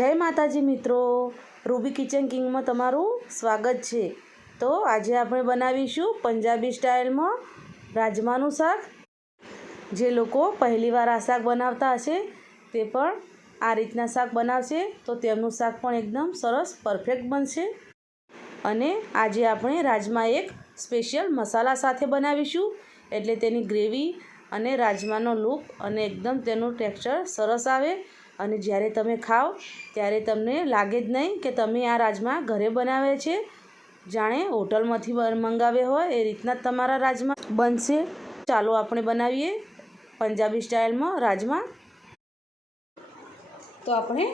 જય માતાજી મિત્રો, રૂબી કિચન કિંગમાં તમારું સ્વાગત છે। તો આજે આપણે બનાવીશું પંજાબી સ્ટાઇલમાં રાજમાનું શાક। જે લોકો પહેલીવાર આ શાક બનાવતા હશે તે પણ આ રીતના શાક બનાવશે તો તેમનું શાક પણ એકદમ સરસ પરફેક્ટ બનશે। અને આજે આપણે રાજમા એક સ્પેશિયલ મસાલા સાથે બનાવીશું, એટલે તેની ગ્રેવી અને રાજમાનો લુક અને એકદમ તેનું ટેક્સચર સરસ આવે અને જ્યારે તમે ખાઓ ત્યારે તમને લાગે જ નહીં કે તમે આ રાજમા ઘરે બનાવે છે, જાણે હોટલમાંથી મંગાવ્યા હોય એ રીતના જ તમારા રાજમા બનશે। ચાલો આપણે બનાવીએ પંજાબી સ્ટાઇલમાં રાજમા। તો આપણે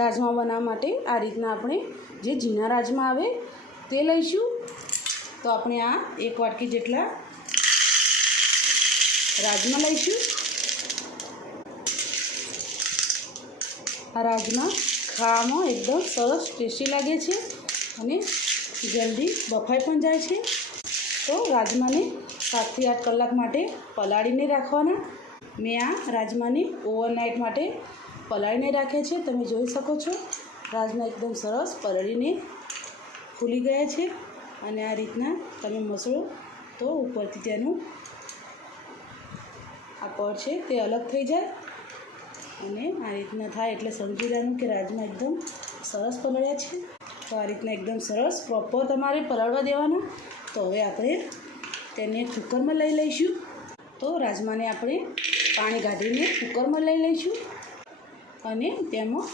રાજમા બનાવવા માટે આ રીતના આપણે જે ઝીણા રાજમા આવે તે લઈશું। તો આપણે આ 1 વાટકી જેટલા રાજમા લઈશું। આ રાજમા ખાવામાં એકદમ સરસ ટેસ્ટી લાગે છે અને જલ્દી બફાઈ પણ જાય છે। તો રાજમાને 7 થી 8 કલાક માટે પલાળીને રાખવાના। મેં આ રાજમાને ઓવરનાઇટ માટે પલાળીને રાખ્યા છે। તમે જોઈ શકો છો રાજમા એકદમ સરસ પલળીને ફૂલી ગયા છે અને આ રીતના તમે મસળો તો ઉપરથી તેનું આ પડ છે તે અલગ થઈ જાય અને આ રીતના થાય એટલે સમજી લેવાનું કે રાજમા એકદમ સરસ પલળ્યા છે। તો આ રીતના એકદમ સરસ પ્રોપર તમારે પલાળવા દેવાના। તો હવે આપણે તેને કુકરમાં લઈ લઈશું। તો રાજમાને આપણે પાણી કાઢીને કુકરમાં લઈ લઈશું અને તેમાં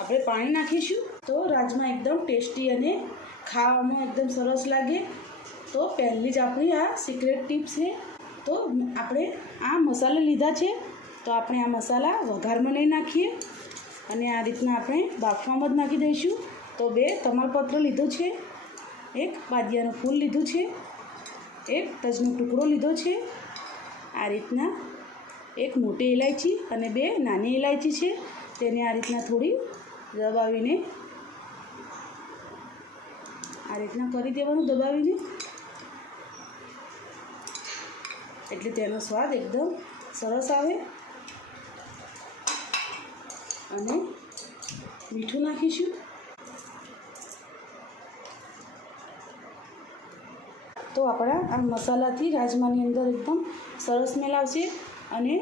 આપણે પાણી નાખીશું। તો રાજમા એકદમ ટેસ્ટી અને ખાવામાં એકદમ સરસ લાગે। તો પહેલી જ આપણી આ સિક્રેટ ટીપ છે। તો આપણે આ મસાલા લીધા છે તો આપણે આ મસાલા વઘારમાં નહીં નાખીએ અને આ રીતના આપણે બાફવામાં જ નાખી દઈશું। તો 2 તમાલપત્ર લીધું છે, 1 બાદિયાનું ફૂલ લીધું છે, 1 તજનો ટુકડો લીધો છે, આ રીતના 1 મોટી ઇલાયચી અને 2 નાની ઇલાયચી છે। તેને આ રીતના થોડી દબાવીને આ રીતના કરી દેવાનું દબાવીને, એટલે તેનો સ્વાદ એકદમ સરસ આવે। અને મીઠું નાખીશું। તો આપણા આ મસાલાથી રાજમાની અંદર એકદમ સરસ સ્મેલ આવશે અને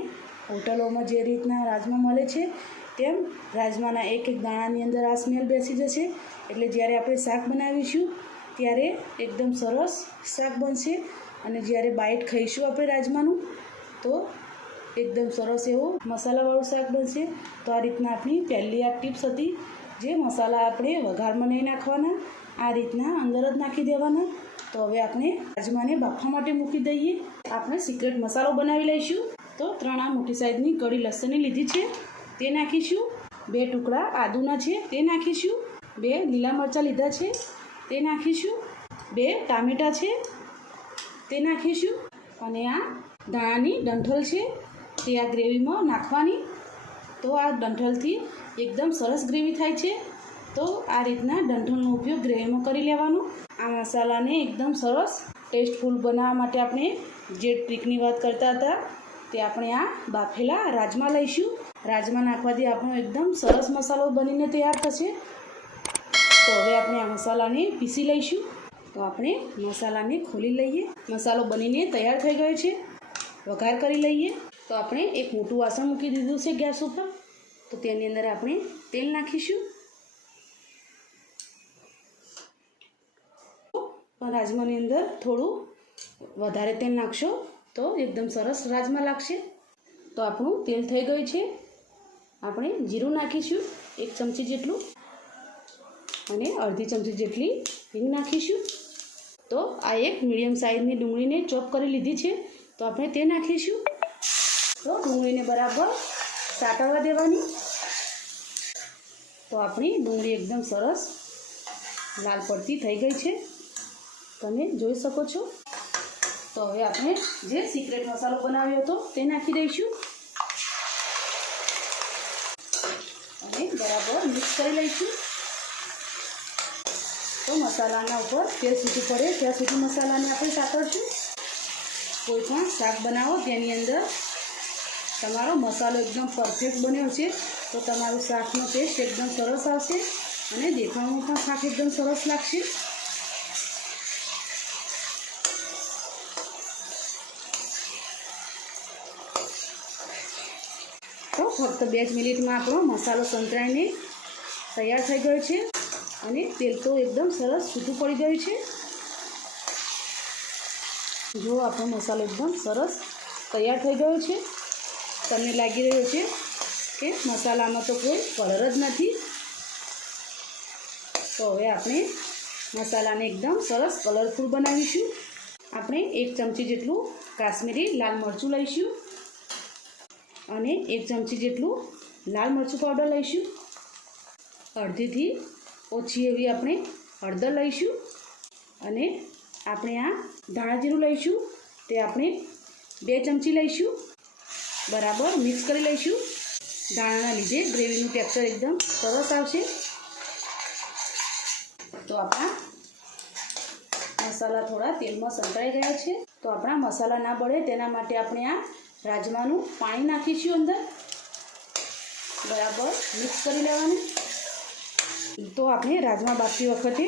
હોટલોમાં જે રીતના રાજમા મળે છે તેમ રાજમાના એક દાણાની અંદર આ સ્મેલ બેસી જશે, એટલે જ્યારે આપણે શાક બનાવીશું ત્યારે એકદમ સરસ શાક બનશે અને જ્યારે બાઈટ ખાઈશું આપણે રાજમાનું તો એકદમ સરસ એવું મસાલાવાળું શાક બનશે। તો આ રીતના આપણી પહેલી આ ટિપ્સ હતી, જે મસાલા આપણે વઘારમાં નહીં નાખવાના, આ રીતના અંદર જ નાખી દેવાના। તો હવે આપણે રાજમાને બાફવા માટે મૂકી દઈએ। આપણે સિક્રેટ મસાલો બનાવી લઈશું। તો 3 આ મોટી સાઈઝની કડી લસણની લીધી છે તે નાખીશું, 2 ટુકડા આદુના છે તે નાખીશું, 2 લીલા મરચાં લીધા છે તે નાખીશું, 2 ટામેટાં છે તે નાખીશું અને આ ધાણાની ડંઠલ છે તે આ ગ્રેવીમાં નાખવાની। તો આ ડંઠલથી એકદમ સરસ ગ્રેવી થાય છે। તો આ રીતના ડંઠલનો ઉપયોગ ગ્રેવીમાં કરી લેવાનો। આ મસાલાને એકદમ સરસ ટેસ્ટફુલ બનાવવા માટે આપણે જે ટ્રીકની વાત કરતા હતા તે આપણે આ બાફેલા રાજમા લઈશું। રાજમા નાખવાથી આપણો એકદમ સરસ મસાલો બનીને તૈયાર થશે। તો હવે આપણે આ મસાલાને પીસી લઈશું। તો આપણે મસાલાને ખોલી લઈએ। મસાલો બનીને તૈયાર થઈ ગયો છે, વઘાર કરી લઈએ। તો આપણે એક મોટું વાસણ મૂકી દીધું છે ગેસ ઉપર। તો તેની અંદર આપણે તેલ નાખીશું। રાજમાની અંદર થોડું વધારે તેલ નાખશો તો એકદમ સરસ રાજમા લાગશે। તો આપણું તેલ થઈ ગયું છે। આપણે જીરું નાખીશું 1 ચમચી જેટલું અને અડધી ચમચી જેટલી હિંગ નાખીશું। તો આ એક મીડિયમ સાઇઝની ડુંગળીને ચોપ કરી લીધી છે તો આપણે તે નાખીશું। તો ડુંગળીને બરાબર સાતળવા દેવાની। તો આપણી ડુંગળી એકદમ સરસ લાલ પડતી થઈ ગઈ છે, તમે જોઈ શકો છો। તો હવે આપણે જે સિક્રેટ મસાલો બનાવ્યો હતો તે નાખી દઈશું અને બરાબર મિક્સ કરી લઈશું। તો મસાલાના ઉપર તેલ છૂટું પડે ત્યાં સુધી મસાલાને આપણે સાતળશું। કોઈ પણ શાક બનાવો તેની અંદર તમારો મસાલો એકદમ પરફેક્ટ બન્યો છે તો તમારું શાકનો ટેસ્ટ એકદમ સરસ આવશે અને દેખાવામાં પણ શાક એકદમ સરસ લાગશે। તો ફક્ત 2 જ મિનિટમાં આપણો મસાલો સંતળાઈને તૈયાર થઈ ગયો છે અને તેલ તો એકદમ સરસ છૂટું પડી ગયું છે। જો આપણો મસાલો એકદમ સરસ તૈયાર થઈ ગયો છે। તમને લાગી રહ્યો છે કે મસાલામાં તો કોઈ કલર જ નથી, તો હવે આપણે મસાલાને એકદમ સરસ કલરફુલ બનાવીશું। આપણે 1 ચમચી જેટલું કાશ્મીરી લાલ મરચું લઈશું અને 1 ચમચી જેટલું લાલ મરચું પાવડર લઈશું। અડધીથી ઓછી એવી આપણે હળદર લઈશું અને આપણે આ ધાણા જીરું લઈશું, તે આપણે 2 ચમચી લઈશું। બરાબર મિક્સ કરી લઈશું। ધાણાના લીધે ગ્રેવીનું ટેક્સચર એકદમ સરસ આવશે। તો આપણા મસાલા થોડા તેલમાં સંતળાઈ ગયા છે, તો આપણા મસાલા ના બળે તેના માટે આપણે આ રાજમાનું પાણી નાખીશું અંદર, બરાબર મિક્સ કરી લેવાનું। તો આપણે રાજમા બાફતી વખતે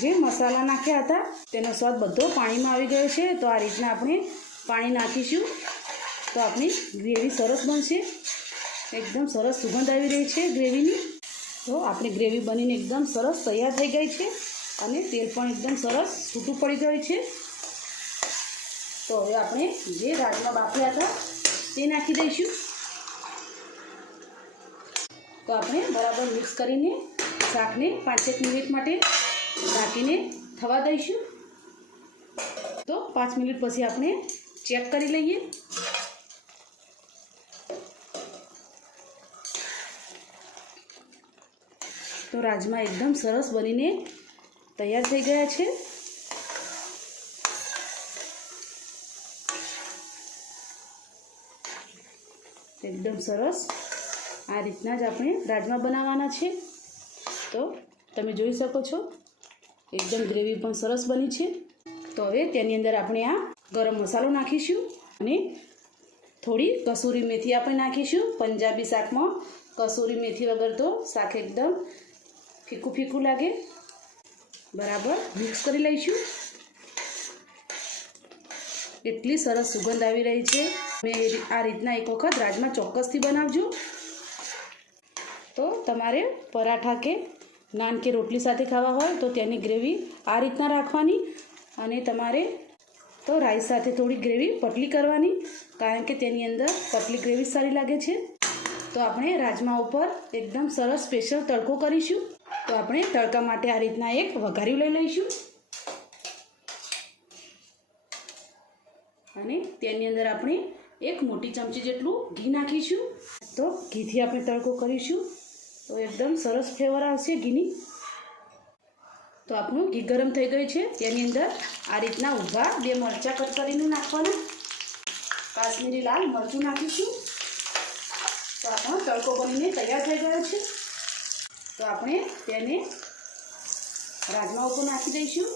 જે મસાલા નાખ્યા હતા તેનો સ્વાદ બધો પાણીમાં આવી ગયો છે, તો આ રીતના આપણે પાણી નાખીશું તો આપણી ગ્રેવી સરસ બનશે। એકદમ સરસ સુગંધ આવી રહી છે ગ્રેવીની। તો આપણી ગ્રેવી બનીને એકદમ સરસ તૈયાર થઈ ગઈ છે અને તેલ પણ એકદમ સરસ છૂટું પડી ગયું છે। તો હવે આપણે જે રાજમા બાફ્યા હતા તે નાખી દઈશું। તો આપણે બરાબર મિક્સ કરીને શાકને 5-1 મિનિટ માટે ઢાંકીને થવા દઈશું। તો 5 મિનિટ પછી આપણે ચેક કરી લઈએ। તો રાજમા એકદમ સરસ બનીને તૈયાર થઈ ગયા છે। એકદમ સરસ આ રીતના જ આપણે રાજમા બનાવવાના છે। તો તમે જોઈ શકો છો એકદમ ગ્રેવી પણ સરસ બની છે। તો હવે તેની અંદર આપણે આ ગરમ મસાલો નાખીશું અને થોડી કસૂરી મેથી આપણે નાખીશું। પંજાબી શાકમાં કસૂરી મેથી વગર તો શાક એકદમ ફીકું ફીકું લાગે। બરાબર મિક્સ કરી લઈશું। એટલી સરસ સુગંધ આવી રહી છે। મેં આ રીતના એક વખત રાજમા ચોક્કસથી બનાવજો। તો તમારે પરાઠા કે નાન કે રોટલી સાથે ખાવા હોય તો તેની ગ્રેવી આ રીતના રાખવાની અને તમારે તો રાઈસ સાથે થોડી ગ્રેવી પતલી કરવાની, કારણ કે તેની અંદર પતલી ગ્રેવી સારી લાગે છે। તો આપણે રાજમા ઉપર એકદમ સરસ સ્પેશિયલ તડકો કરીશું। તો આપણે તડકા માટે આ રીતના એક વઘાર્યું લઈ લઈશું અને તેની અંદર આપણે 1 મોટી ચમચી જેટલું ઘી નાખીશું। તો ઘીથી આપણે તડકો કરીશું તો એકદમ સરસ ફ્લેવર આવશે ઘીની। તો આપણું ઘી ગરમ થઈ ગયું છે, તેની અંદર આ રીતના ઊભા 2 મરચાં કટ કરીને નાખવાના, કાશ્મીરી લાલ મરચું નાખીશું। તો આપણો તડકો બનીને તૈયાર થઈ ગયો છે। તો આપણે તેને રાજમા ઉપર નાખી દઈશું।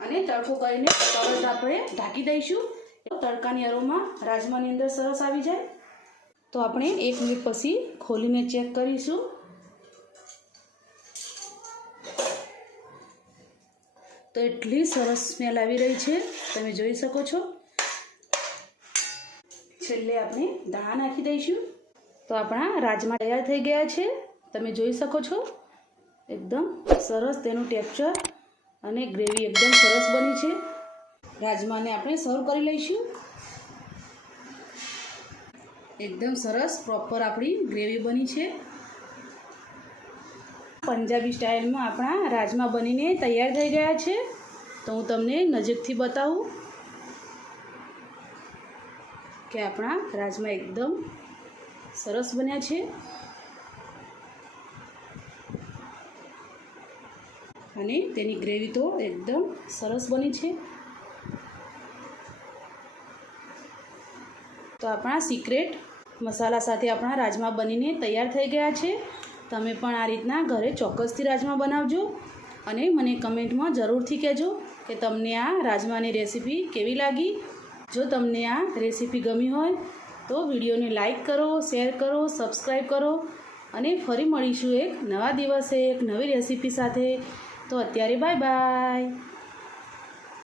અને તડકો કરીને તરત આપણે ઢાંકી દઈશું। તડકાની અરોમા રાજમાની અંદર સરસ આવી જાય। તો આપણે 1 મિનિટ પછી ખોલીને ચેક કરીશું। તો એટલી સરસ સ્મેલ આવી રહી છે, તમે જોઈ શકો છો। છેલ્લે આપણે ધાણા નાખી દઈશું। તો આપણા રાજમા તૈયાર થઈ ગયા છે, તમે જોઈ શકો છો। એકદમ સરસ તેનું ટેક્સચર અને ગ્રેવી એકદમ સરસ બની છે। રાજમાને આપણે સર્વ કરી લઈશું। એકદમ સરસ પ્રોપર આપણી ગ્રેવી બની છે। પંજાબી સ્ટાઇલમાં આપણા રાજમા બનીને તૈયાર થઈ ગયા છે। તો હું તમને નજીકથી બતાવું કે આપણા રાજમા એકદમ સરસ બન્યા છે। અને તેની ગ્રેવી તો એકદમ સરસ બની છે. તો આપણા સિક્રેટ મસાલા સાથે આપણા રાજમા બનીને તૈયાર થઈ ગયા છે. તમે પણ આ રીતના ઘરે ચોક્કસથી રાજમા બનાવજો અને મને કમેન્ટમાં જરૂરથી કહેજો કે તમને આ રાજમાની રેસીપી કેવી લાગી. જો તમને આ રેસીપી ગમી હોય તો વિડીયોને લાઈક કરો, શેર કરો, સબસ્ક્રાઈબ કરો અને ફરી મળીશું એક નવા દિવસે એક નવી રેસીપી સાથે. તો અત્યારે બાય બાય.